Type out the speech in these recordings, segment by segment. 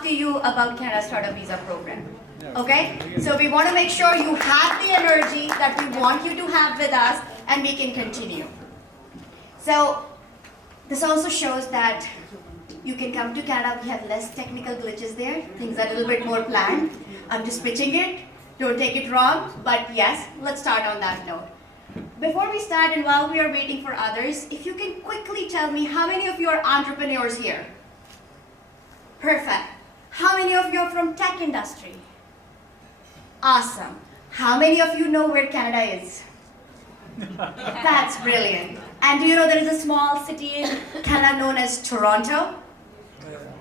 talk to you about Canada Startup Visa Program. Okay? So we want to make sure you have the energy that we want you to have with us, and we can continue. So this also shows that you can come to Canada. We have less technical glitches there. Things are a little bit more planned. I'm just pitching it. Don't take it wrong. But yes, let's start on that note. Before we start, and while we are waiting for others, if you can quickly tell me how many of you are entrepreneurs here? Perfect. How many of you are from tech industry? Awesome. How many of you know where Canada is? That's brilliant. And do you know there is a small city in Canada known as Toronto?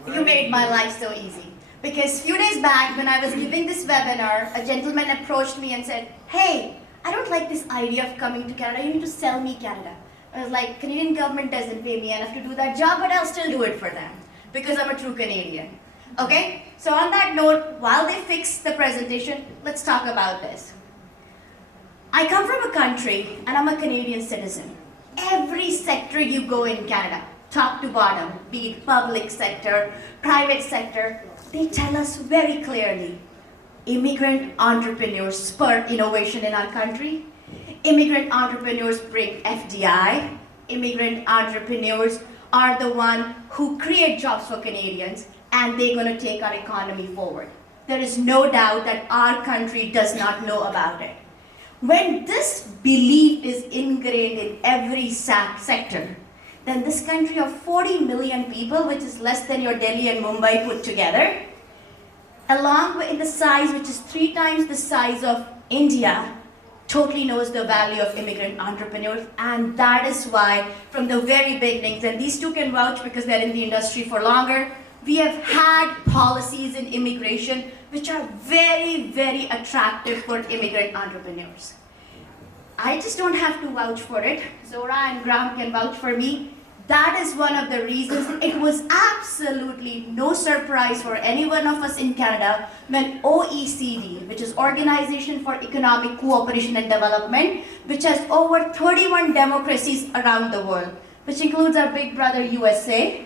You made my life so easy. Because a few days back, when I was giving this webinar, a gentleman approached me and said, hey, I don't like this idea of coming to Canada. You need to sell me Canada. I was like, Canadian government doesn't pay me enough to do that job, but I'll still do it for them because I'm a true Canadian. Okay? So on that note, while they fix the presentation, let's talk about this. I come from a country, and I'm a Canadian citizen. Every sector you go in Canada, top to bottom, be it public sector, private sector, they tell us very clearly, immigrant entrepreneurs spur innovation in our country. Immigrant entrepreneurs bring FDI. Immigrant entrepreneurs are the one who create jobs for Canadians, and they're going to take our economy forward. There is no doubt that our country does not know about it. When this belief is ingrained in every sector, then this country of 40 million people, which is less than your Delhi and Mumbai put together, along with in the size, which is 3 times the size of India, totally knows the value of immigrant entrepreneurs. And that is why, from the very beginnings, and these two can vouch because they're in the industry for longer, we have had policies in immigration which are very, very attractive for immigrant entrepreneurs. I just don't have to vouch for it. Zohra and Graeme can vouch for me. That is one of the reasons. It was absolutely no surprise for any one of us in Canada when OECD, which is Organization for Economic Cooperation and Development, which has over 31 democracies around the world, which includes our big brother USA,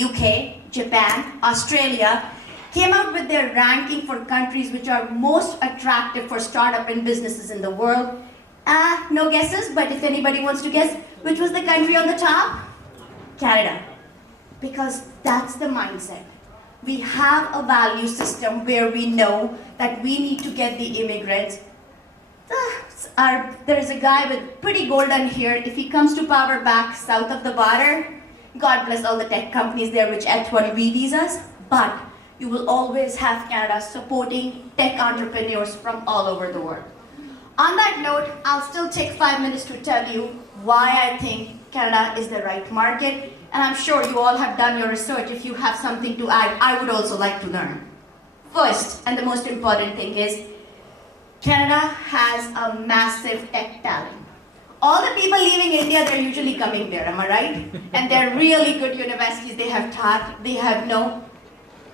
UK, Japan, Australia, came out with their ranking for countries which are most attractive for startup and businesses in the world. No guesses, but if anybody wants to guess, which was the country on the top? Canada. Because that's the mindset. We have a value system where we know that we need to get the immigrants. There is a guy with pretty golden hair. If he comes to power back south of the border, God bless all the tech companies there which H-1B visas, but you will always have Canada supporting tech entrepreneurs from all over the world. On that note, I'll still take 5 minutes to tell you why I think Canada is the right market, and I'm sure you all have done your research. If you have something to add, I would also like to learn. First, and the most important thing is, Canada has a massive tech talent. All the people leaving India, they're usually coming there, am I right? And they're really good universities, they have taught, they have no.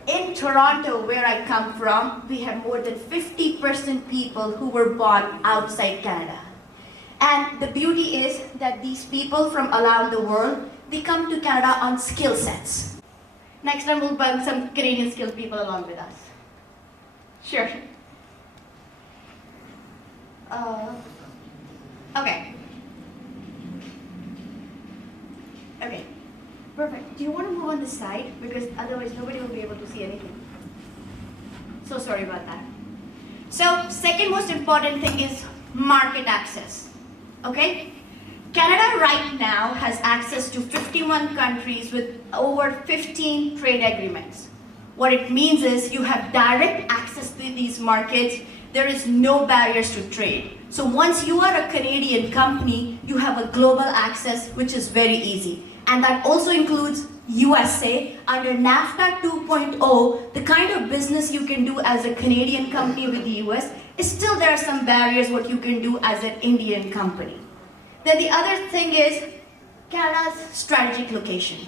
In Toronto, where I come from, we have more than 50% people who were born outside Canada. And the beauty is that these people from around the world, they come to Canada on skill sets. Next time we'll bring some Canadian skilled people along with us. Sure. Okay. Okay. Perfect. Do you want to move on this side? Because otherwise nobody will be able to see anything. So sorry about that. So, second most important thing is market access. Okay? Canada right now has access to 51 countries with over 15 trade agreements. What it means is you have direct access to these markets. There is no barriers to trade. So once you are a Canadian company, you have a global access, which is very easy. And that also includes USA. Under NAFTA 2.0, the kind of business you can do as a Canadian company with the US, is still there are some barriers what you can do as an Indian company. Then the other thing is Canada's strategic location.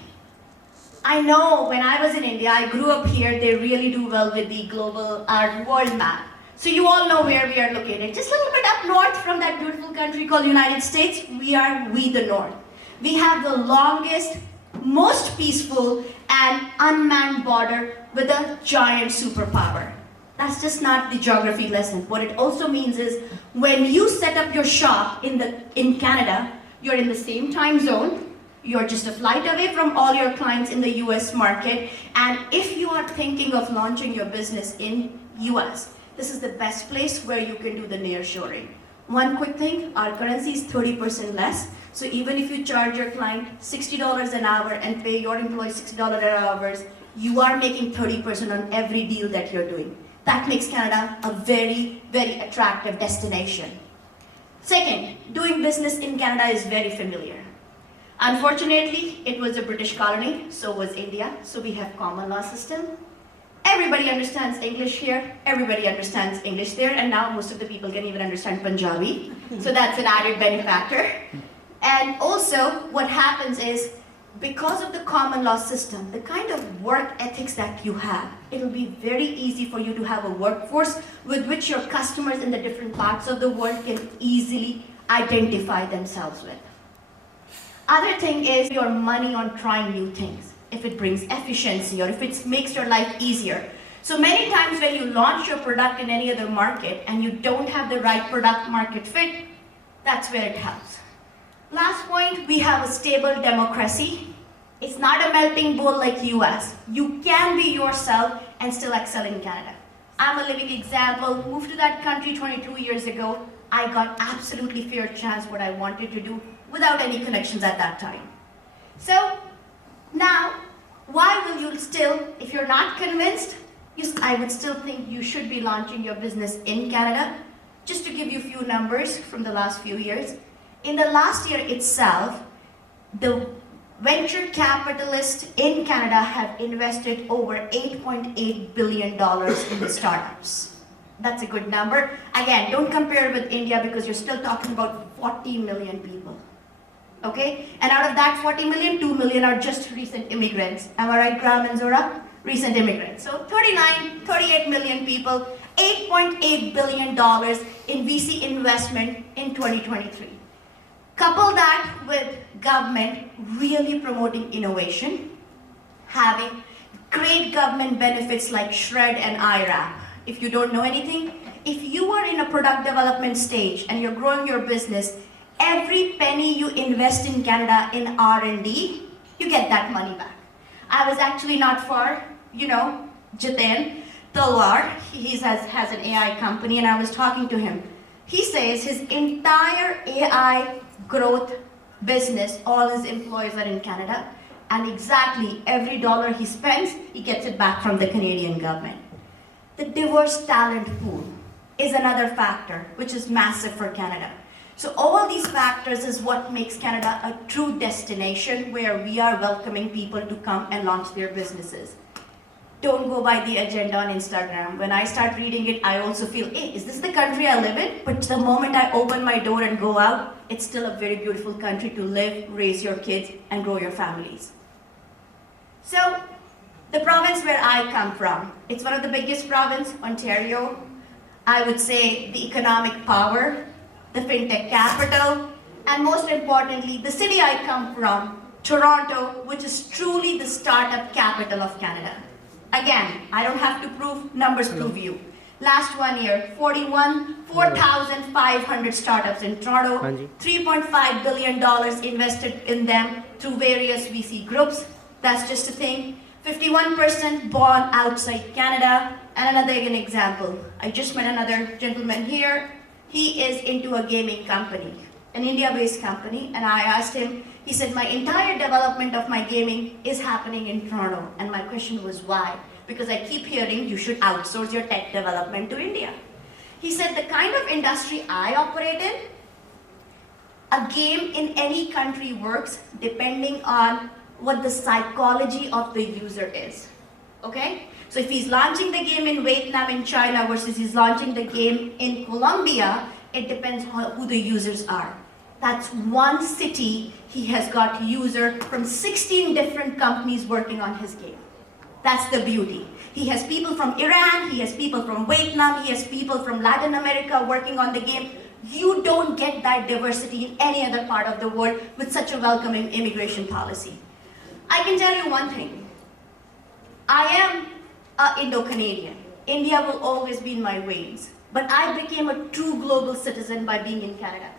I know when I was in India, I grew up here, they really do well with the global world map. So you all know where we are located. Just a little bit up north from that beautiful country called United States, we the North. We have the longest, most peaceful, an unmanned border with a giant superpower. That's just not the geography lesson. What it also means is when you set up your shop in Canada, you're in the same time zone, you're just a flight away from all your clients in the US market, and if you are thinking of launching your business in US, this is the best place where you can do the nearshoring. One quick thing, our currency is 30% less, so even if you charge your client $60 an hour and pay your employees $60 an hour, you are making 30% on every deal that you're doing. That makes Canada a very, very attractive destination. Second, doing business in Canada is very familiar. Unfortunately, it was a British colony, so was India, so we have common law system. Everybody understands English here, everybody understands English there, and now most of the people can even understand Punjabi, so that's an added benefactor. And also, what happens is, because of the common law system, the kind of work ethics that you have, it'll be very easy for you to have a workforce with which your customers in the different parts of the world can easily identify themselves with. Other thing is your money on trying new things, if it brings efficiency or if it makes your life easier. So many times when you launch your product in any other market and you don't have the right product market fit, that's where it helps. Last point, we have a stable democracy. It's not a melting bowl like US. You can be yourself and still excel in Canada. I'm a living example, moved to that country 22 years ago. I got absolutely fair chance what I wanted to do without any connections at that time. So now, why will you still, if you're not convinced, I would still think you should be launching your business in Canada. Just to give you a few numbers from the last few years. In the last year itself, the venture capitalists in Canada have invested over $8.8 billion in the startups. That's a good number. Again, don't compare it with India because you're still talking about 40 million people. Okay? And out of that 40 million, 2 million are just recent immigrants. Am I right, Graeme and Zohra? Recent immigrants. So 38 million people, $8.8 billion in VC investment in 2023. Couple that with government really promoting innovation, having great government benefits like SHRED and IRAP. If you don't know anything, if you are in a product development stage and you're growing your business, every penny you invest in Canada in R&D, you get that money back. I was actually not far, Jitin Talwar, he has an AI company, and I was talking to him. He says his entire AI growth business, all his employees are in Canada, and exactly every dollar he spends, he gets it back from the Canadian government. The diverse talent pool is another factor, which is massive for Canada. So all these factors is what makes Canada a true destination where we are welcoming people to come and launch their businesses. Don't go by the agenda on Instagram. When I start reading it, I also feel, hey, is this the country I live in? But the moment I open my door and go out, it's still a very beautiful country to live, raise your kids, and grow your families. So, the province where I come from, it's one of the biggest provinces, Ontario. I would say the economic power, the fintech capital, and most importantly, the city I come from, Toronto, which is truly the startup capital of Canada. Again, I don't have to prove, numbers prove you. Last 1 year, 4,500 startups in Toronto, $3.5 billion invested in them through various VC groups. That's just a thing. 51% born outside Canada. And another example, I just met another gentleman here. He is into a gaming company, an India-based company, and I asked him, he said, my entire development of my gaming is happening in Toronto. And my question was, why? Because I keep hearing you should outsource your tech development to India. He said, the kind of industry I operate in, a game in any country works depending on what the psychology of the user is. Okay? So if he's launching the game in Vietnam, in China, versus he's launching the game in Colombia, it depends on who the users are. That's one city, he has got users from 16 different companies working on his game. That's the beauty. He has people from Iran, he has people from Vietnam, he has people from Latin America working on the game. You don't get that diversity in any other part of the world with such a welcoming immigration policy. I can tell you one thing. I am an Indo-Canadian. India will always be in my veins. But I became a true global citizen by being in Canada.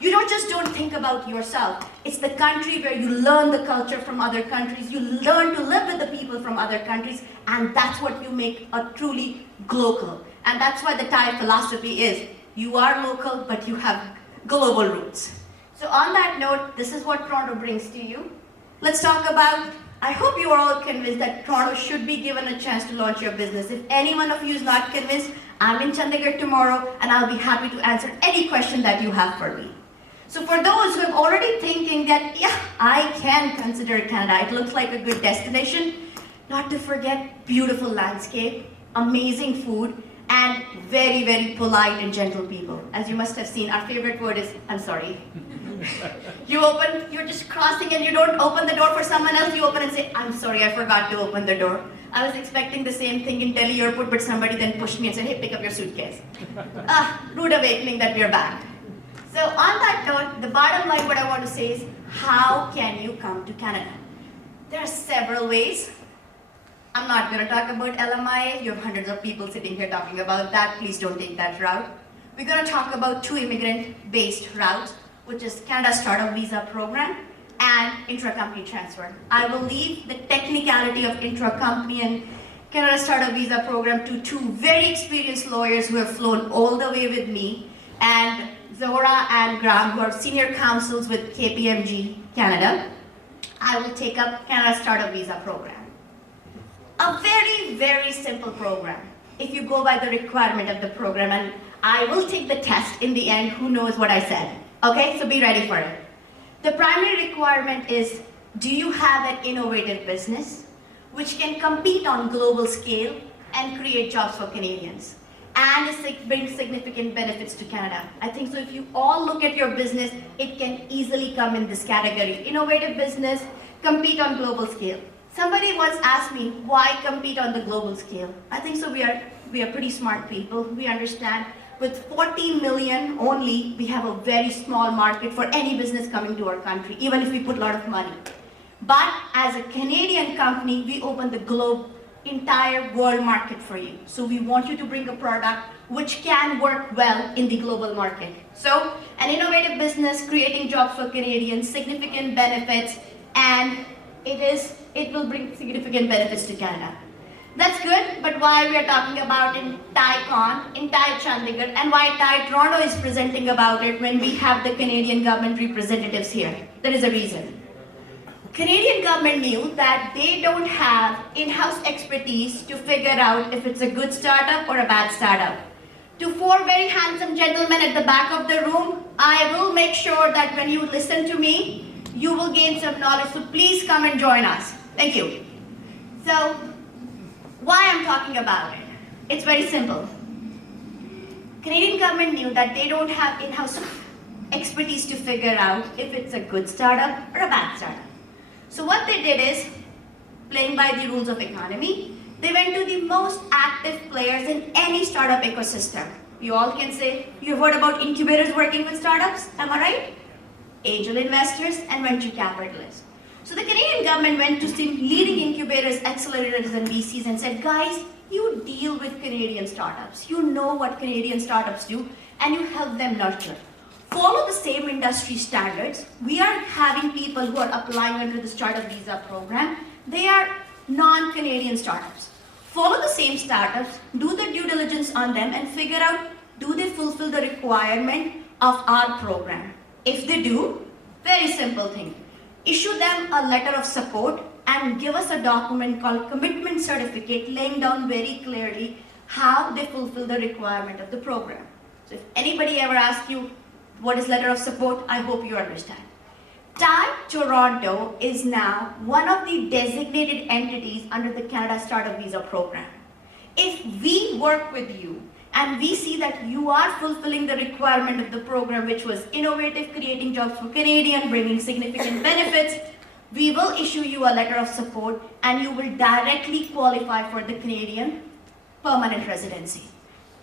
You don't think about yourself. It's the country where you learn the culture from other countries, you learn to live with the people from other countries, and that's what you make a truly global. And that's why the TiE philosophy is, you are local, but you have global roots. So on that note, this is what Toronto brings to you. Let's talk about, I hope you are all convinced that Toronto should be given a chance to launch your business. If any one of you is not convinced, I'm in Chandigarh tomorrow, and I'll be happy to answer any question that you have for me. So for those who are already thinking that, yeah, I can consider Canada, it looks like a good destination, not to forget beautiful landscape, amazing food, and very, very polite and gentle people. As you must have seen, our favorite word is, I'm sorry. You're just crossing and you don't open the door for someone else, you open and say, I'm sorry, I forgot to open the door. I was expecting the same thing in Delhi airport, but somebody then pushed me and said, hey, pick up your suitcase. Rude awakening that we're back. So on that note, the bottom line what I want to say is, how can you come to Canada? There are several ways. I'm not going to talk about LMIA. You have hundreds of people sitting here talking about that. Please don't take that route. We're going to talk about two immigrant-based routes, which is Canada Startup Visa Program and intra-company transfer. I will leave the technicality of intra-company and Canada Startup Visa Program to two very experienced lawyers who have flown all the way with me, and Zohra and Graeme, who are senior counsels with KPMG Canada. I will take up Canada Startup Visa Program. A very, very simple program, if you go by the requirement of the program, and I will take the test in the end, who knows what I said. Okay, so be ready for it. The primary requirement is, do you have an innovative business which can compete on global scale and create jobs for Canadians and bring significant benefits to Canada? I think so if you all look at your business, it can easily come in this category. Innovative business, compete on global scale. Somebody once asked me, why compete on the global scale? I think so we are pretty smart people. We understand with 40 million only, we have a very small market for any business coming to our country, even if we put a lot of money. But as a Canadian company, we open the entire world market for you. So we want you to bring a product which can work well in the global market. So an innovative business, creating jobs for Canadians, significant benefits, and it will bring significant benefits to Canada. That's good, but why we are talking about in TiECON, in TiE Chandigarh, and why TiE Toronto is presenting about it when we have the Canadian government representatives here? There is a reason. Canadian government knew that they don't have in-house expertise to figure out if it's a good startup or a bad startup. To four very handsome gentlemen at the back of the room, I will make sure that when you listen to me, you will gain some knowledge, so please come and join us. Thank you. So, why I'm talking about it? It's very simple. Canadian government knew that they don't have in-house expertise to figure out if it's a good startup or a bad startup. So what they did is, playing by the rules of economy, they went to the most active players in any startup ecosystem. You all can say, you've heard about incubators working with startups, am I right? Angel investors and venture capitalists. So the Canadian government went to some leading incubators, accelerators, and VCs and said, guys, you deal with Canadian startups. You know what Canadian startups do, and you help them nurture. Follow the same industry standards. We are having people who are applying under the Startup Visa Program. They are non-Canadian startups. Follow the same startups, do the due diligence on them, and figure out, do they fulfill the requirement of our program? If they do, very simple thing. Issue them a letter of support and give us a document called commitment certificate laying down very clearly how they fulfill the requirement of the program. So if anybody ever asks you what is letter of support, I hope you understand. TiE Toronto is now one of the designated entities under the Canada Startup Visa Program. If we work with you and we see that you are fulfilling the requirement of the program, which was innovative, creating jobs for Canadians, bringing significant benefits, we will issue you a letter of support and you will directly qualify for the Canadian permanent residency.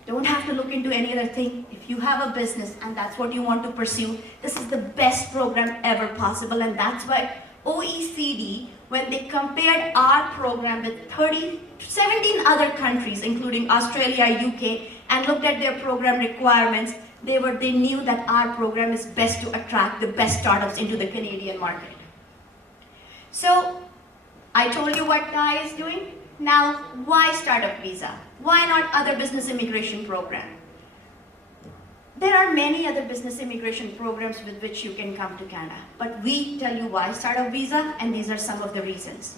Don't have to look into any other thing. If you have a business and that's what you want to pursue, this is the best program ever possible, and that's why OECD when they compared our program with 17 other countries, including Australia, UK, and looked at their program requirements, they knew that our program is best to attract the best startups into the Canadian market. So, I told you what TiE is doing. Now, why startup visa? Why not other business immigration program? There are many other business immigration programs with which you can come to Canada, but we tell you why startup visa, and these are some of the reasons.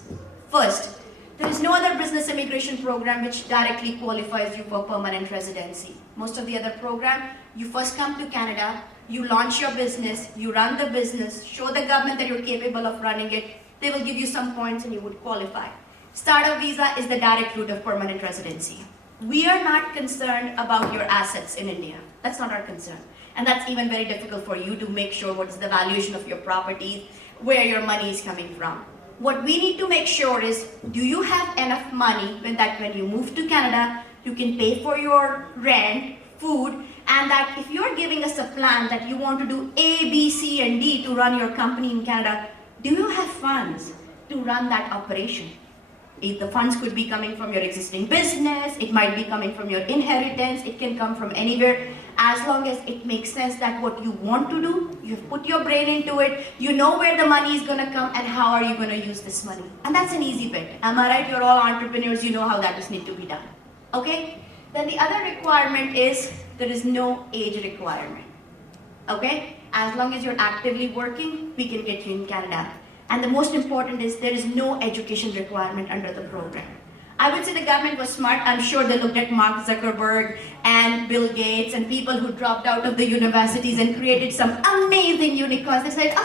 First, there is no other business immigration program which directly qualifies you for permanent residency. Most of the other program, you first come to Canada, you launch your business, you run the business, show the government that you're capable of running it, they will give you some points and you would qualify. Startup visa is the direct route of permanent residency. We are not concerned about your assets in India. That's not our concern. And that's even very difficult for you to make sure what is the valuation of your properties, where your money is coming from. What we need to make sure is, do you have enough money when you move to Canada, you can pay for your rent, food, and that if you're giving us a plan that you want to do A, B, C, and D to run your company in Canada, do you have funds to run that operation? The funds could be coming from your existing business, it might be coming from your inheritance, it can come from anywhere, as long as it makes sense that what you want to do, you've put your brain into it, you know where the money is going to come and how are you going to use this money. And that's an easy bit. Am I right? You're all entrepreneurs, you know how that just need to be done. Okay? Then the other requirement is, there is no age requirement. Okay? As long as you're actively working, we can get you in Canada. And the most important is, there is no education requirement under the program. I would say the government was smart. I'm sure they looked at Mark Zuckerberg and Bill Gates and people who dropped out of the universities and created some amazing unicorns. They said,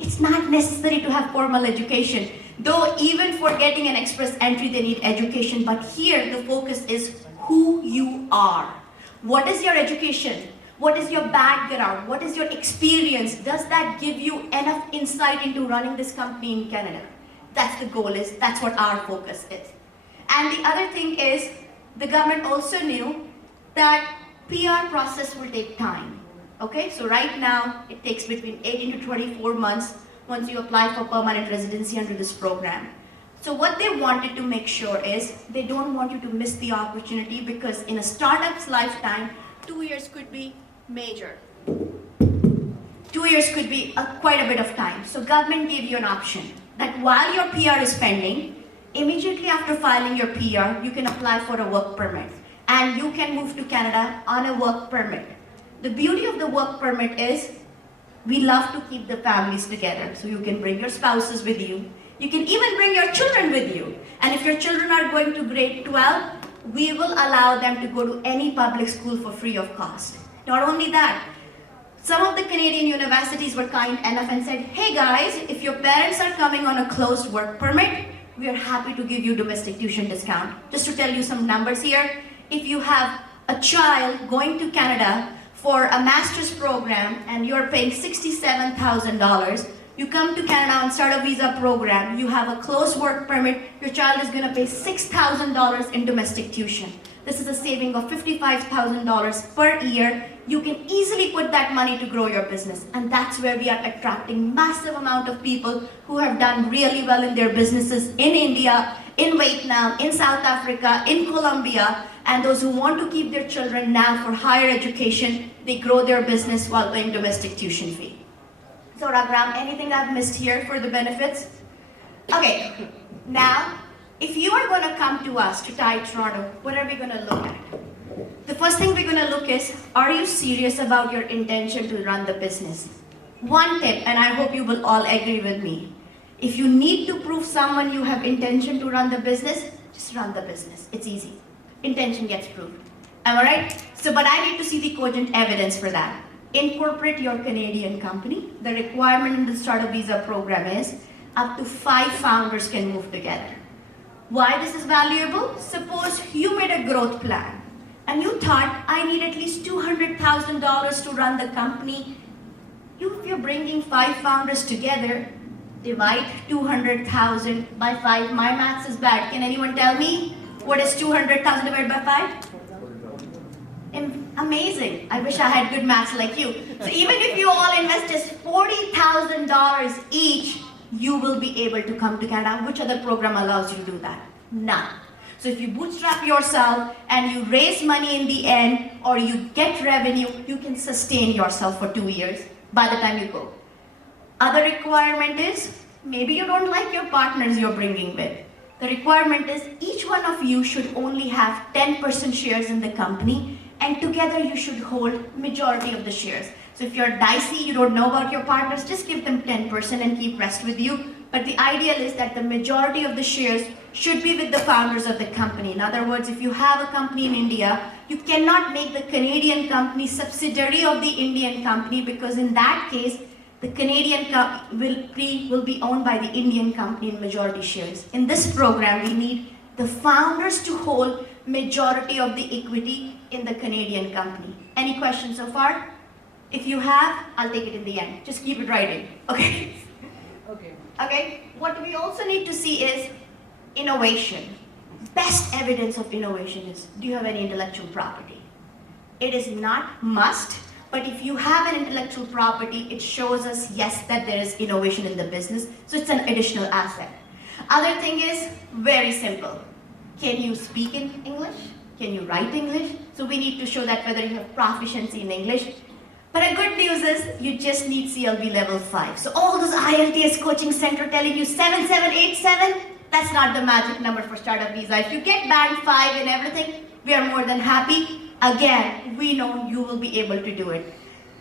it's not necessary to have formal education. Though even for getting an express entry, they need education. But here, the focus is who you are. What is your education? What is your background? What is your experience? Does that give you enough insight into running this company in Canada? That's the goal is, that's what our focus is. And the other thing is, the government also knew that PR process will take time. Okay, so right now, it takes between 18 to 24 months once you apply for permanent residency under this program. So what they wanted to make sure is, they don't want you to miss the opportunity, because in a startup's lifetime, 2 years could be major. 2 years could be quite a bit of time. So government gave you an option that while your PR is pending, immediately after filing your PR, you can apply for a work permit. And you can move to Canada on a work permit. The beauty of the work permit is, we love to keep the families together. So you can bring your spouses with you. You can even bring your children with you. And if your children are going to grade 12, we will allow them to go to any public school for free of cost. Not only that, some of the Canadian universities were kind enough and said, hey guys, if your parents are coming on a closed work permit, we are happy to give you domestic tuition discount. Just to tell you some numbers here, if you have a child going to Canada for a master's program and you're paying $67,000, you come to Canada and start a visa program, you have a closed work permit, your child is going to pay $6,000 in domestic tuition. This is a saving of $55,000 per year. You can easily put that money to grow your business. And that's where we are attracting massive amount of people who have done really well in their businesses in India, in Vietnam, in South Africa, in Colombia, and those who want to keep their children now for higher education, they grow their business while paying domestic tuition fee. Zohra, Graeme, anything I've missed here for the benefits? Okay, now, if you are going to come to us, to TiE Toronto, what are we going to look at? The first thing we're going to look is, are you serious about your intention to run the business? One tip, and I hope you will all agree with me. If you need to prove someone you have intention to run the business, just run the business. It's easy. Intention gets proved. Am I right? So, but I need to see the cogent evidence for that. Incorporate your Canadian company. The requirement in the startup visa program is up to 5 founders can move together. Why this is valuable? Suppose you made a growth plan and you thought, I need at least $200,000 to run the company. If you're bringing 5 founders together, divide 200,000 by 5. My maths is bad. Can anyone tell me what is 200,000 divided by 5? Amazing. I wish I had good maths like you. So even if you all invest just $40,000 each, you will be able to come to Canada. Which other program allows you to do that? None. So if you bootstrap yourself and you raise money in the end, or you get revenue, you can sustain yourself for 2 years by the time you go. Other requirement is, maybe you don't like your partners you're bringing with. The requirement is each one of you should only have 10% shares in the company, and together you should hold majority of the shares. So if you're dicey, you don't know about your partners, just give them 10% and keep rest with you. But the ideal is that the majority of the shares should be with the founders of the company. In other words, if you have a company in India, you cannot make the Canadian company subsidiary of the Indian company, because in that case, the Canadian will be owned by the Indian company in majority shares. In this program, we need the founders to hold majority of the equity in the Canadian company. Any questions so far? If you have, I'll take it in the end. Just keep it writing, okay? Okay, what we also need to see is innovation. Best evidence of innovation is, do you have any intellectual property? It is not must, but if you have an intellectual property, it shows us, yes, that there is innovation in the business, so it's an additional asset. Other thing is very simple. Can you speak in English? Can you write English? So we need to show that whether you have proficiency in English. But the good news is, you just need CLB level 5. So all those IELTS coaching center telling you 7787, that's not the magic number for startup visa. If you get band 5 and everything, we are more than happy. Again, we know you will be able to do it.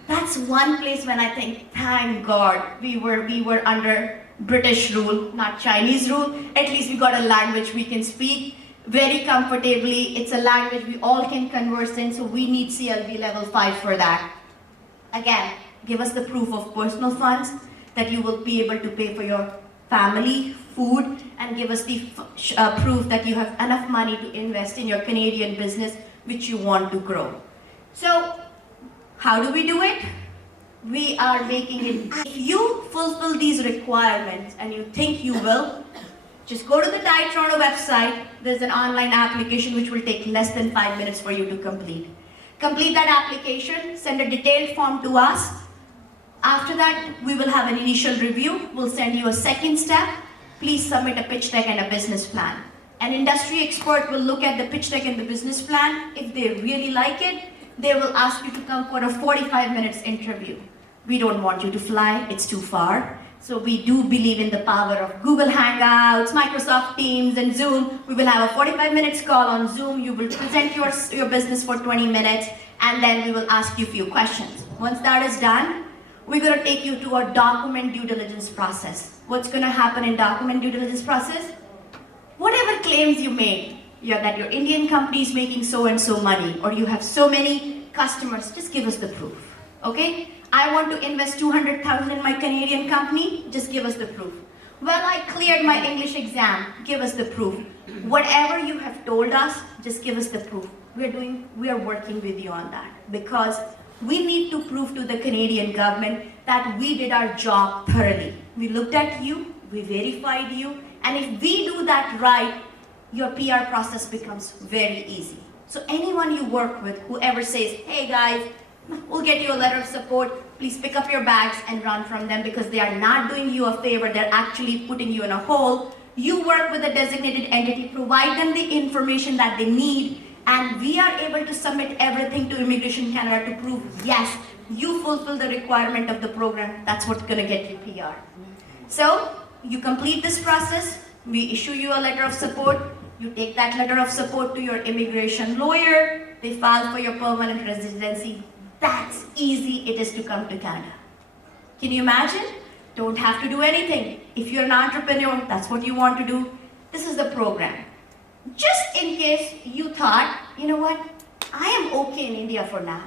That's one place when I think, thank God, we were under British rule, not Chinese rule. At least we got a language we can speak very comfortably. It's a language we all can converse in, so we need CLB level 5 for that. Again, give us the proof of personal funds that you will be able to pay for your family, food, and give us the proof that you have enough money to invest in your Canadian business which you want to grow. So, how do we do it? We are making it. If you fulfill these requirements and you think you will, just go to the TiE Toronto website. There's an online application which will take less than 5 minutes for you to complete. Complete that application, send a detailed form to us. After that, we will have an initial review. We'll send you a second step. Please submit a pitch deck and a business plan. An industry expert will look at the pitch deck and the business plan. If they really like it, they will ask you to come for a 45 minutes interview. We don't want you to fly, it's too far. So we do believe in the power of Google Hangouts, Microsoft Teams, and Zoom. We will have a 45 minutes call on Zoom. You will present your business for 20 minutes, and then we will ask you a few questions. Once that is done, we're going to take you to a document due diligence process. What's going to happen in document due diligence process? Whatever claims you made, that your Indian company is making so and so money, or you have so many customers, just give us the proof, okay? I want to invest 200,000 in my Canadian company, just give us the proof. Well, I cleared my English exam, give us the proof. Whatever you have told us, just give us the proof. We are working with you on that, because we need to prove to the Canadian government that we did our job thoroughly. We looked at you, we verified you, and if we do that right, your PR process becomes very easy. So anyone you work with, whoever says, hey guys, we'll get you a letter of support, please pick up your bags and run from them, because they are not doing you a favor, they're actually putting you in a hole. You work with a designated entity, provide them the information that they need, and we are able to submit everything to Immigration Canada to prove, yes, you fulfill the requirement of the program. That's what's gonna get you PR. So, you complete this process, we issue you a letter of support, you take that letter of support to your immigration lawyer, they file for your permanent residency. That's easy it is to come to Canada. Can you imagine? Don't have to do anything. If you're an entrepreneur, that's what you want to do. This is the program. Just in case you thought, you know what, I am okay in India for now,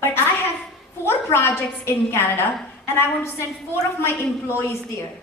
but I have 4 projects in Canada and I want to send 4 of my employees there.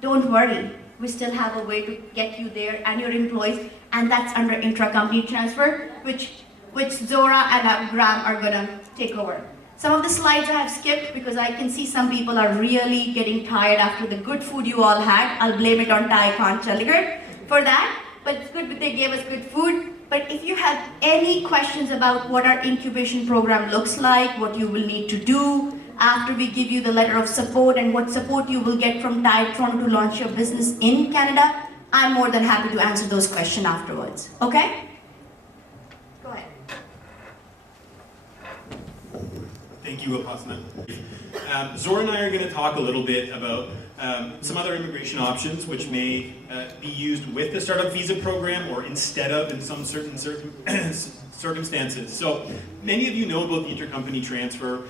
Don't worry, we still have a way to get you there and your employees, and that's under intra-company transfer, which Zohra and Graeme are gonna take over. Some of the slides I have skipped because I can see some people are really getting tired after the good food you all had. I'll blame it on TiECON Chandigarh for that, but it's good that they gave us good food. But if you have any questions about what our incubation program looks like, what you will need to do, after we give you the letter of support and what support you will get from TiECON to launch your business in Canada, I'm more than happy to answer those questions afterwards. Okay? Go ahead. Thank you, Upasana. Zohra and I are going to talk a little bit about some other immigration options which may be used with the startup visa program or instead of in some certain circumstances. So many of you know about the intercompany transfer.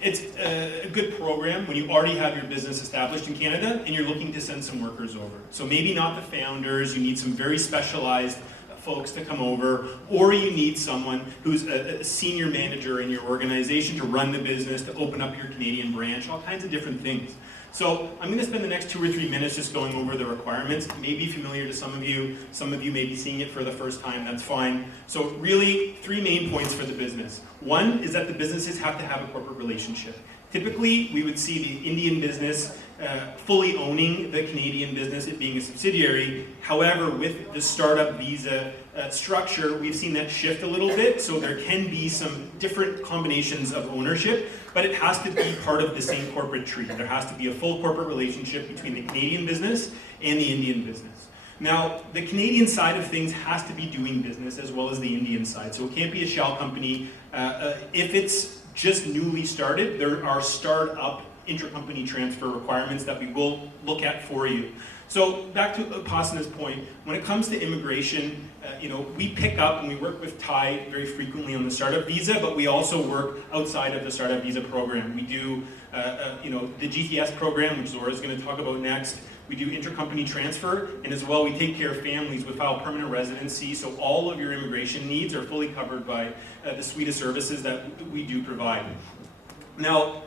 It's a good program when you already have your business established in Canada and you're looking to send some workers over. So maybe not the founders, you need some very specialized folks to come over, or you need someone who's a senior manager in your organization to run the business, to open up your Canadian branch, all kinds of different things. So I'm going to spend the next 2 or 3 minutes just going over the requirements. It may be familiar to some of you may be seeing it for the first time, that's fine. So really, 3 main points for the business. One is that the businesses have to have a corporate relationship. Typically, we would see the Indian business fully owning the Canadian business, it being a subsidiary. However, with the startup visa structure, we've seen that shift a little bit, so there can be some different combinations of ownership, but it has to be part of the same corporate tree. There has to be a full corporate relationship between the Canadian business and the Indian business. Now, the Canadian side of things has to be doing business as well as the Indian side, so it can't be a shell company. If it's just newly started, there are startup intercompany transfer requirements that we will look at for you. So back to Upasana's point, when it comes to immigration, we pick up and we work with TiE very frequently on the startup visa, but we also work outside of the startup visa program. We do, the GTS program, which Zohra is going to talk about next. We do intercompany transfer, and as well we take care of families. We file permanent residency, so all of your immigration needs are fully covered by the suite of services that we do provide. Now,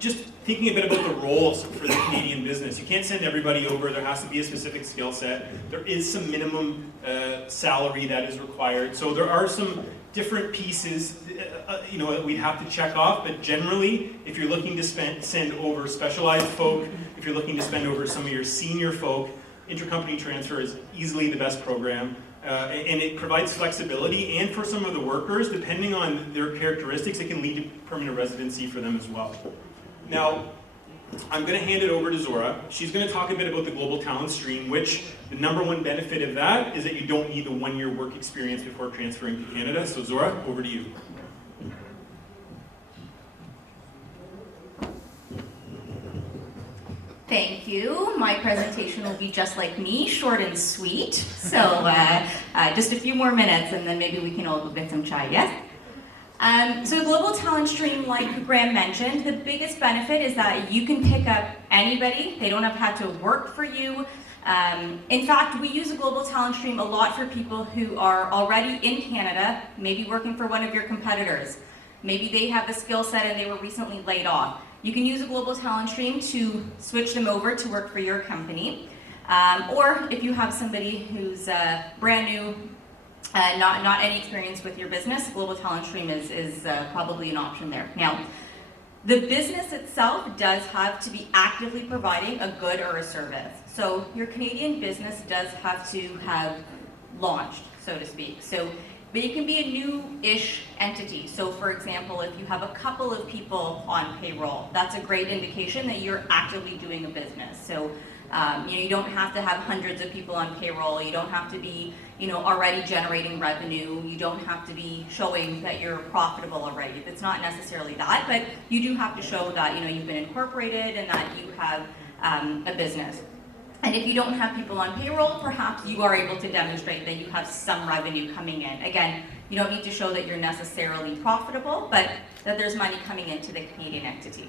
just thinking a bit about the roles for the Canadian business. You can't send everybody over, there has to be a specific skill set. There is some minimum salary that is required. So there are some different pieces that we have to check off, but generally, if you're looking to send over specialized folk, if you're looking to send over some of your senior folk, intercompany transfer is easily the best program. And it provides flexibility, and for some of the workers, depending on their characteristics, it can lead to permanent residency for them as well. Now, I'm going to hand it over to Zohra. She's going to talk a bit about the global talent stream, which the #1 benefit of that is that you don't need the 1-year work experience before transferring to Canada. So Zohra, over to you. Thank you. My presentation will be just like me, short and sweet. So just a few more minutes and then maybe we can all go get some chai, yes? So global talent stream, like Graeme mentioned, the biggest benefit is that you can pick up anybody. They don't have had to work for you. In fact, we use a global talent stream a lot for people who are already in Canada, maybe working for one of your competitors. Maybe they have the skill set and they were recently laid off. You can use a global talent stream to switch them over to work for your company. Or if you have somebody who's brand new, not any experience with your business, global talent stream is probably an option there. Now, the business itself does have to be actively providing a good or a service. So your Canadian business does have to have launched, so to speak. But it can be a new-ish entity. So for example, if you have a couple of people on payroll, that's a great indication that you're actively doing a business. So you don't have to have hundreds of people on payroll. You don't have to be already generating revenue. You don't have to be showing that you're profitable already. It's not necessarily that, but you do have to show that you've been incorporated and that you have a business. And if you don't have people on payroll, perhaps you are able to demonstrate that you have some revenue coming in. Again, you don't need to show that you're necessarily profitable, but that there's money coming into the Canadian entity.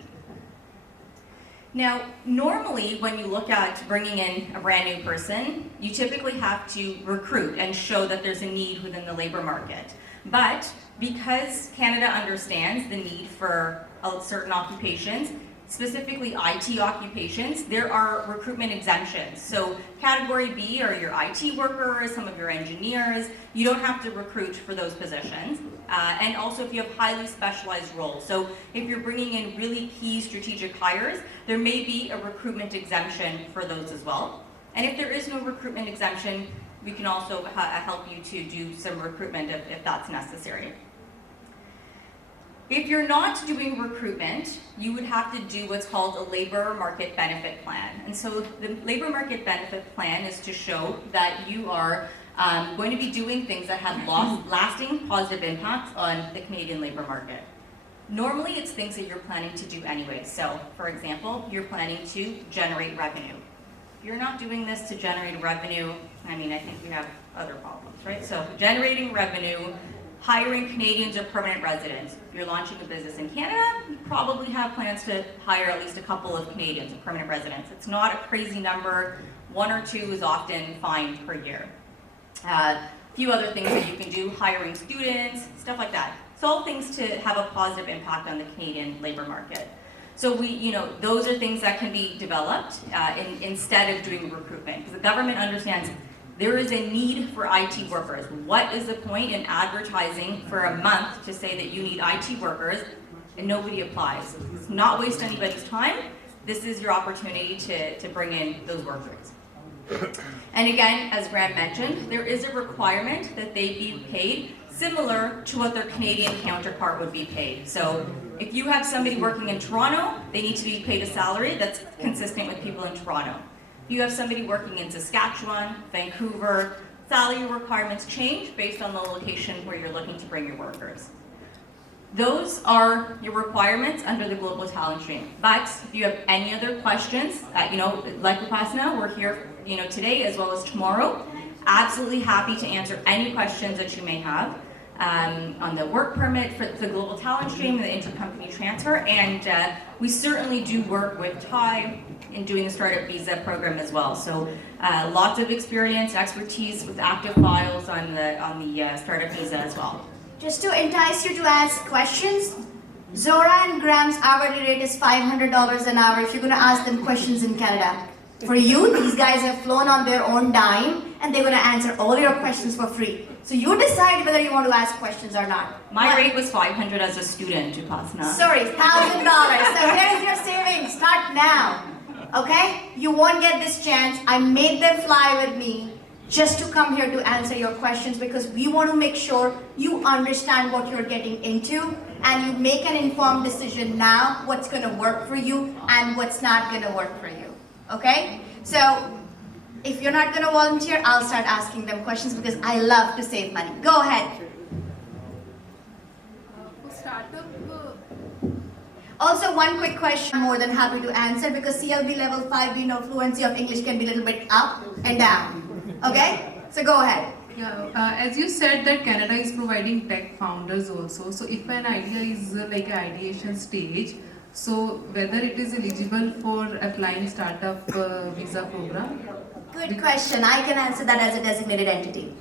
Now, normally when you look at bringing in a brand new person, you typically have to recruit and show that there's a need within the labor market. But because Canada understands the need for certain occupations, specifically IT occupations, there are recruitment exemptions. So category B are your IT workers, some of your engineers. You don't have to recruit for those positions. And also if you have highly specialized roles. So if you're bringing in really key strategic hires, there may be a recruitment exemption for those as well. And if there is no recruitment exemption, we can also help you to do some recruitment if that's necessary. If you're not doing recruitment, you would have to do what's called a labor market benefit plan. And so the labor market benefit plan is to show that you are going to be doing things that have lasting positive impacts on the Canadian labor market. Normally, it's things that you're planning to do anyway. So, for example, you're planning to generate revenue. If you're not doing this to generate revenue, I mean, I think we have other problems, right? So, generating revenue, hiring Canadians or permanent residents. If you're launching a business in Canada, you probably have plans to hire at least a couple of Canadians or permanent residents. It's not a crazy number. 1 or 2 is often fine per year. A few other things that you can do, hiring students, stuff like that. It's all things to have a positive impact on the Canadian labor market. So those are things that can be developed instead of doing recruitment. Because the government understands there is a need for IT workers. What is the point in advertising for a month to say that you need IT workers and nobody applies? It's not waste anybody's time. This is your opportunity to bring in those workers. And again, as Graeme mentioned, there is a requirement that they be paid similar to what their Canadian counterpart would be paid. So if you have somebody working in Toronto, they need to be paid a salary that's consistent with people in Toronto. If you have somebody working in Saskatchewan, Vancouver, salary requirements change based on the location where you're looking to bring your workers. Those are your requirements under the Global Talent Stream. But if you have any other questions, like Upasana, we're here today as well as tomorrow. Absolutely happy to answer any questions that you may have on the work permit for the Global Talent Stream and the intercompany transfer. And we certainly do work with TiE in doing the startup visa program as well. So lots of experience, expertise with active files on the startup visa as well. Just to entice you to ask questions, Zohra and Graeme's hourly rate is $500 an hour if you're going to ask them questions in Canada. For you, these guys have flown on their own dime and they're going to answer all your questions for free. So you decide whether you want to ask questions or not. My rate was $500 as a student, Upasana. Sorry, $1,000. So here's your savings. Start now. Okay? You won't get this chance. I made them fly with me just to come here to answer your questions because we want to make sure you understand what you're getting into and you make an informed decision now what's going to work for you and what's not going to work for you. Okay? So if you're not going to volunteer, I'll start asking them questions because I love to save money. Go ahead. Also, one quick question I'm more than happy to answer because CLB level 5, we know fluency of English can be a little bit up and down. Okay? So go ahead. Yeah, as you said that Canada is providing tech founders also. So if an idea is like an ideation stage, so whether it is eligible for applying startup visa program? Good question. I can answer that as a designated entity.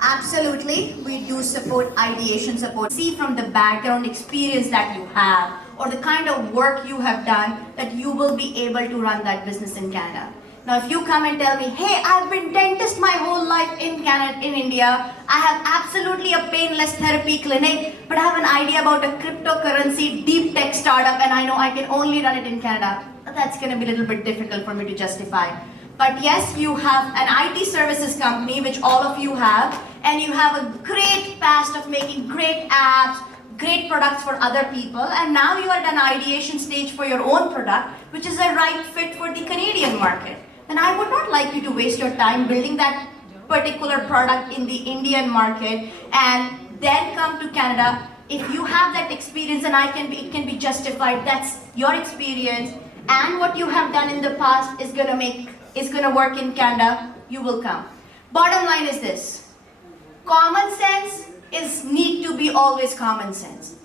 Absolutely, we do support ideation support. See from the background experience that you have or the kind of work you have done that you will be able to run that business in Canada. Now, if you come and tell me, hey, I've been dentist my whole life in Canada, in India, I have absolutely a painless therapy clinic, but I have an idea about a cryptocurrency deep tech startup and I know I can only run it in Canada, that's going to be a little bit difficult for me to justify. But yes, you have an IT services company, which all of you have, and you have a great past of making great apps, great products for other people, and now you are at an ideation stage for your own product, which is a right fit for the Canadian market. And I would not like you to waste your time building that particular product in the Indian market and then come to Canada. If you have that experience and it can be justified, that's your experience, and what you have done in the past is gonna work in Canada, you will come. Bottom line is this: common sense need to be always common sense.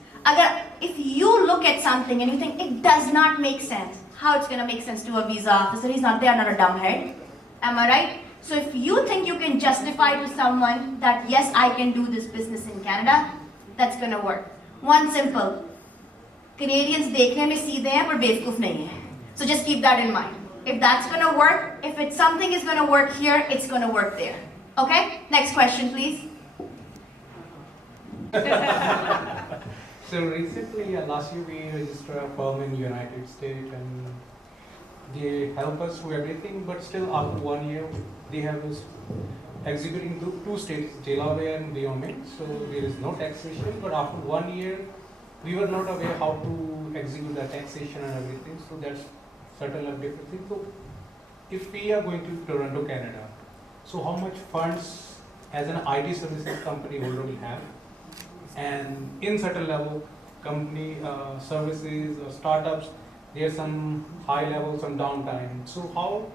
If you look at something and you think it does not make sense, how it's gonna make sense to a visa officer? They are not a dumbhead. Am I right? So if you think you can justify to someone that yes, I can do this business in Canada, that's gonna work. One simple: Canadians देखने में सीधे हैं पर बेवकूफ नहीं हैं. So just keep that in mind. If that's gonna work, if it's something is gonna work here, it's gonna work there. Okay? Next question, please. So recently, last year, we registered a firm in United States and they help us do everything, but still after 1 year, they have us executing two states, Delaware and Wyoming. So there is no taxation, but after 1 year, we were not aware how to execute the taxation and everything, so that's certain level different thing. So if we are going to Toronto, Canada, so how much funds as an IT services company holder will have? And in certain level, company services or startups, there's some high level, some downtime. So how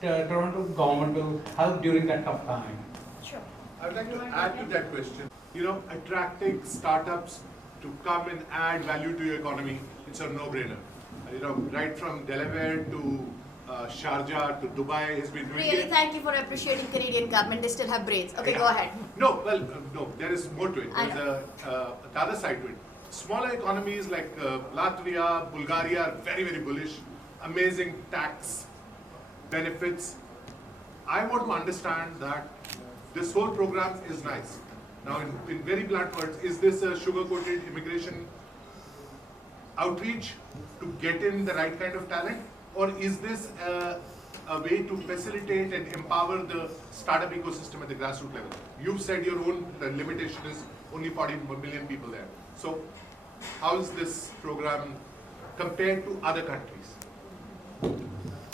the Toronto government will help during that tough time? Sure. I'd like to add to that question. You know, attracting startups to come and add value to your economy, it's a no-brainer. You know, right from Delaware to Sharjah to Dubai has been doing Really, it. thank you for appreciating Canadian government. They still have brains. Okay, go ahead. No, well, no, there is more to it. I There's the other side to it. Smaller economies like Latvia, Bulgaria are very, very bullish. Amazing tax benefits. I want to understand that this whole program is nice. Now, in very blunt words, is this a sugar-coated immigration outreach to get in the right kind of talent? Or is this a way to facilitate and empower the startup ecosystem at the grassroots level? You've said your own limitation is only 40 million people there. So how is this program compared to other countries?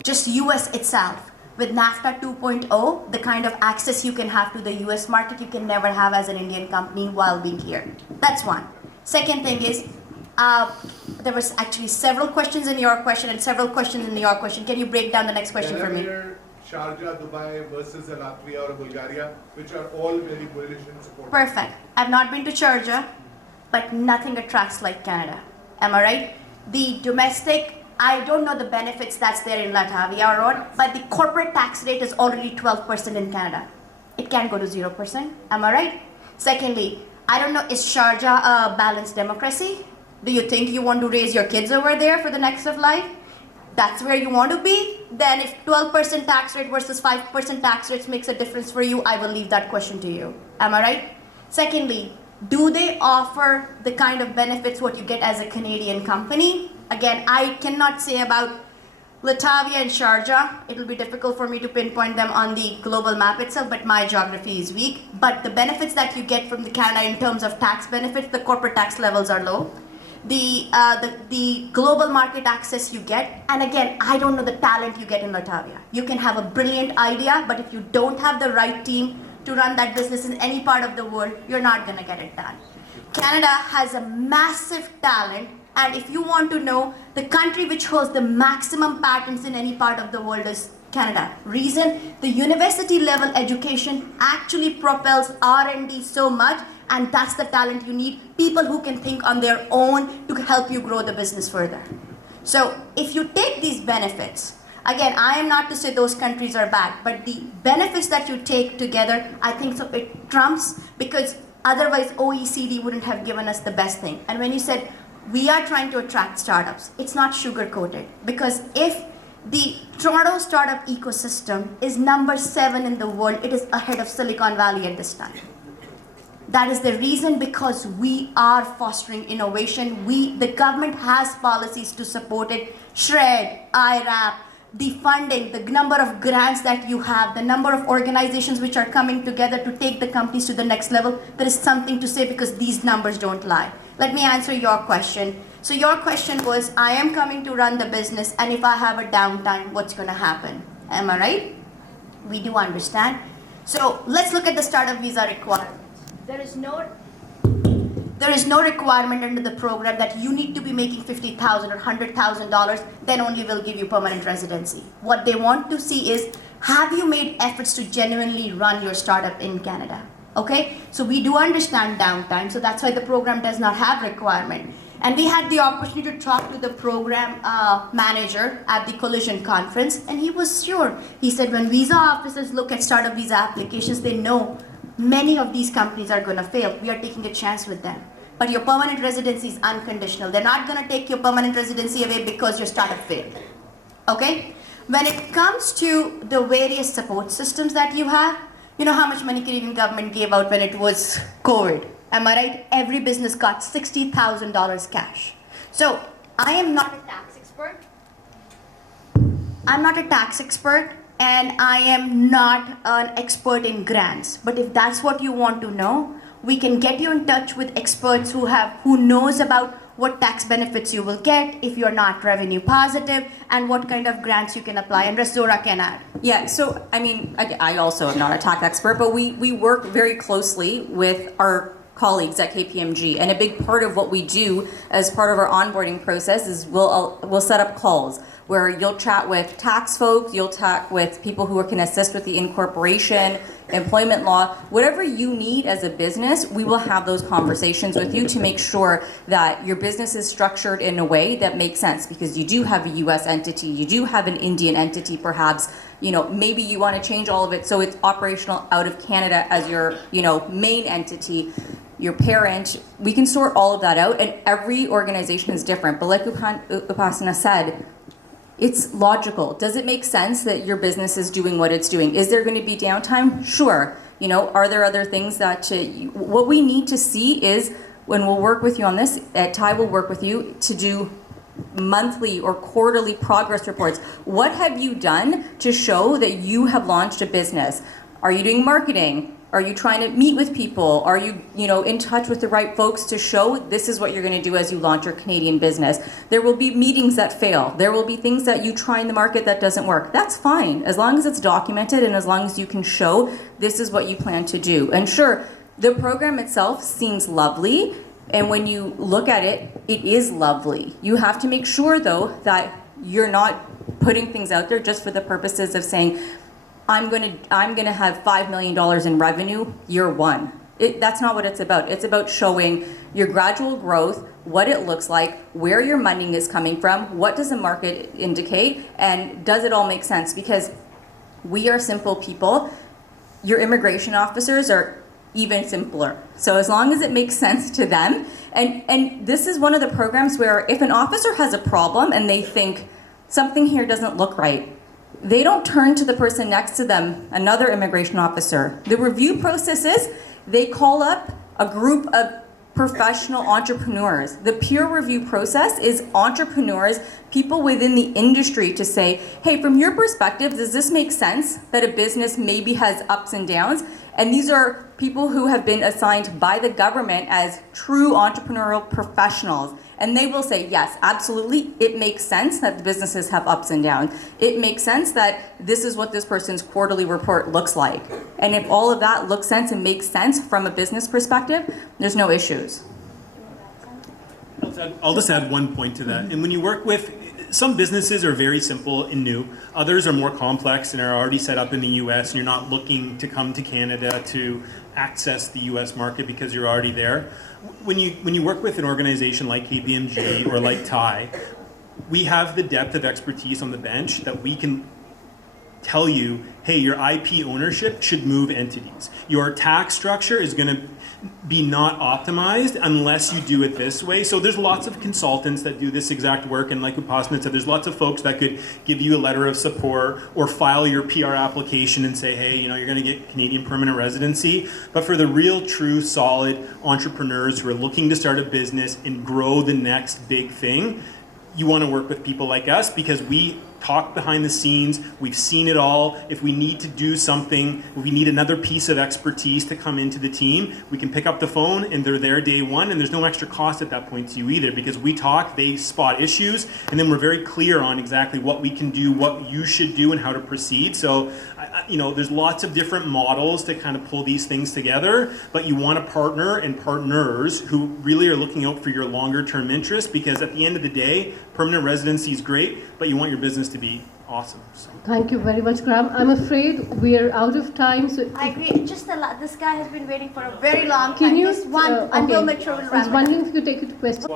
Just US itself. With NAFTA 2.0, the kind of access you can have to the US market, you can never have as an Indian company while being here. That's one. Second thing is, there was actually several questions in your question and several questions in your question. Can you break down the next question for me? Delaware, Sharjah, Dubai versus a Latvia or a Bulgaria, which are all very bullish and supportive. Perfect. I've not been to Sharjah, but nothing attracts like Canada. Am I right? The domestic, I don't know the benefits that's there in Latvia or what, but the corporate tax rate is already 12% in Canada. It can go to 0%. Am I right? Secondly, I don't know, is Sharjah a balanced democracy? Do you think you want to raise your kids over there for the next of life? That's where you want to be? Then if 12% tax rate versus 5% tax rates makes a difference for you, I will leave that question to you. Am I right? Secondly, do they offer the kind of benefits what you get as a Canadian company? Again, I cannot say about Latvia and Sharjah. It will be difficult for me to pinpoint them on the global map itself, but my geography is weak. But the benefits that you get from the Canada in terms of tax benefits, the corporate tax levels are low. The global market access you get, and again, I don't know the talent you get in Latvia. You can have a brilliant idea, but if you don't have the right team to run that business in any part of the world, you're not going to get it done. Canada has a massive talent, and if you want to know, the country which holds the maximum patents in any part of the world is Canada. Reason, the university level education actually propels R&D so much, and that's the talent you need, people who can think on their own to help you grow the business further. So if you take these benefits, again, I am not to say those countries are bad, but the benefits that you take together, I think so it trumps, because otherwise OECD wouldn't have given us the best thing. And when you said, we are trying to attract startups, it's not sugar-coated, because if the Toronto startup ecosystem is number 7 in the world, it is ahead of Silicon Valley at this time. That is the reason, because we are fostering innovation. The government has policies to support it. SHRED, IRAP, the funding, the number of grants that you have, the number of organizations which are coming together to take the companies to the next level, there is something to say, because these numbers don't lie. Let me answer your question. So your question was, I am coming to run the business, and if I have a downtime, what's going to happen? Am I right? We do understand. So let's look at the startup visa requirement. There is no requirement under the program that you need to be making $50,000 or $100,000, then only will give you permanent residency. What they want to see is, have you made efforts to genuinely run your startup in Canada? Okay, so we do understand downtime, so that's why the program does not have requirement. And we had the opportunity to talk to the program manager at the Collision conference, and he was sure. He said when visa officers look at startup visa applications, they know many of these companies are going to fail. We are taking a chance with them. But your permanent residency is unconditional. They're not going to take your permanent residency away because your startup failed. Okay? When it comes to the various support systems that you have, you know how much money Canadian government gave out when it was COVID? Am I right? Every business got $60,000 cash. So I am not a tax expert. I'm not a tax expert, and I am not an expert in grants. But if that's what you want to know, We can get you in touch with experts who knows about what tax benefits you will get if you're not revenue positive, and what kind of grants you can apply. And Zohra can add. Yeah, so I mean, I also am not a tax expert, but we work very closely with our colleagues at KPMG, and a big part of what we do as part of our onboarding process is we'll set up calls where you'll chat with tax folks, you'll chat with people who can assist with the incorporation, employment law, whatever you need as a business, we will have those conversations with you to make sure that your business is structured in a way that makes sense, because you do have a US entity, you do have an Indian entity perhaps, maybe you want to change all of it so it's operational out of Canada as your, main entity, your parent. We can sort all of that out, and every organization is different. But like Upasana said, it's logical. Does it make sense that your business is doing what it's doing? Is there going to be downtime? Sure. Are there other things that what we need to see is, when we'll work with you on this, at TiE will work with you to do monthly or quarterly progress reports. What have you done to show that you have launched a business? Are you doing marketing? Are you trying to meet with people? Are you, in touch with the right folks to show this is what you're going to do as you launch your Canadian business? There will be meetings that fail. There will be things that you try in the market that doesn't work. That's fine, as long as it's documented and as long as you can show this is what you plan to do. And sure, the program itself seems lovely, and when you look at it, it is lovely. You have to make sure, though, that you're not putting things out there just for the purposes of saying, I'm gonna have $5 million in revenue year one. That's not what it's about. It's about showing your gradual growth, what it looks like, where your money is coming from, what does the market indicate, and does it all make sense? Because we are simple people. Your immigration officers are even simpler. So as long as it makes sense to them, and this is one of the programs where if an officer has a problem and they think something here doesn't look right, they don't turn to the person next to them, another immigration officer. The review process is they call up a group of professional entrepreneurs. The peer review process is entrepreneurs, people within the industry, to say, hey, from your perspective, does this make sense that a business maybe has ups and downs? And these are people who have been assigned by the government as true entrepreneurial professionals. And they will say, yes, absolutely, it makes sense that the businesses have ups and downs. It makes sense that this is what this person's quarterly report looks like. And if all of that looks sense and makes sense from a business perspective, there's no issues. I'll just add one point to that. And when you work with, some businesses are very simple and new. Others are more complex and are already set up in the US, and you're not looking to come to Canada to access the US market because you're already there. When you work with an organization like KPMG or like TiE, we have the depth of expertise on the bench that we can tell you, hey, your IP ownership should move entities. Your tax structure is going to be not optimized unless you do it this way. So there's lots of consultants that do this exact work, and like Upasana said, there's lots of folks that could give you a letter of support or file your PR application and say, hey, you're going to get Canadian permanent residency. But for the real, true, solid entrepreneurs who are looking to start a business and grow the next big thing, you want to work with people like us, because we talk behind the scenes, we've seen it all. If we need to do something, if we need another piece of expertise to come into the team, we can pick up the phone and they're there day one, and there's no extra cost at that point to you either, because we talk, they spot issues, and then we're very clear on exactly what we can do, what you should do, and how to proceed. So, there's lots of different models to kind of pull these things together, but you want a partner and partners who really are looking out for your longer term interests, because at the end of the day, permanent residency is great, but you want your business to be awesome. So. Thank you very much, Graeme. I'm afraid we are out of time. So I agree. Just this guy has been waiting for a very long time. Can you? Just one, and we'll make sure we'll I was wrap it wondering up. if you could take it to questions.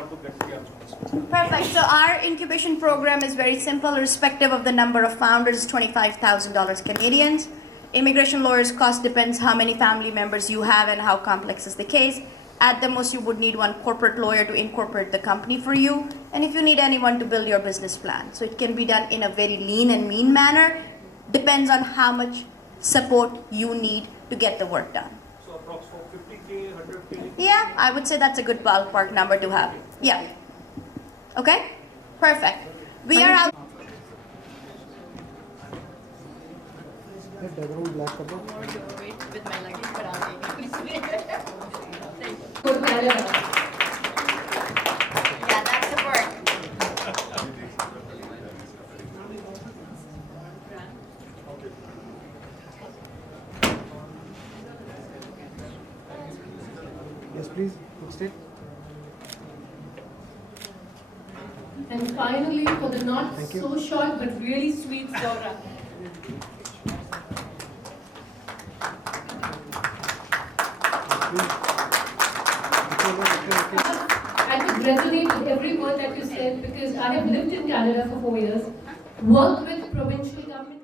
Perfect. So our incubation program is very simple. Irrespective of the number of founders, $25,000 Canadians. Immigration lawyers' cost depends how many family members you have and how complex is the case. At the most, you would need one corporate lawyer to incorporate the company for you, and if you need anyone to build your business plan. So it can be done in a very lean and mean manner. Depends on how much support you need to get the work done. So approximately 50K, 100K? Yeah, I would say that's a good ballpark number to have. Yeah. Okay? Perfect. We are out. With my luggage, but I'll take it. Canada. Yeah, that's the work. Yes, please. Next it. And finally, for the not Thank you. so short but really sweet Zohra. I could resonate with every word that you said because I have lived in Canada for 4 years, worked with provincial government.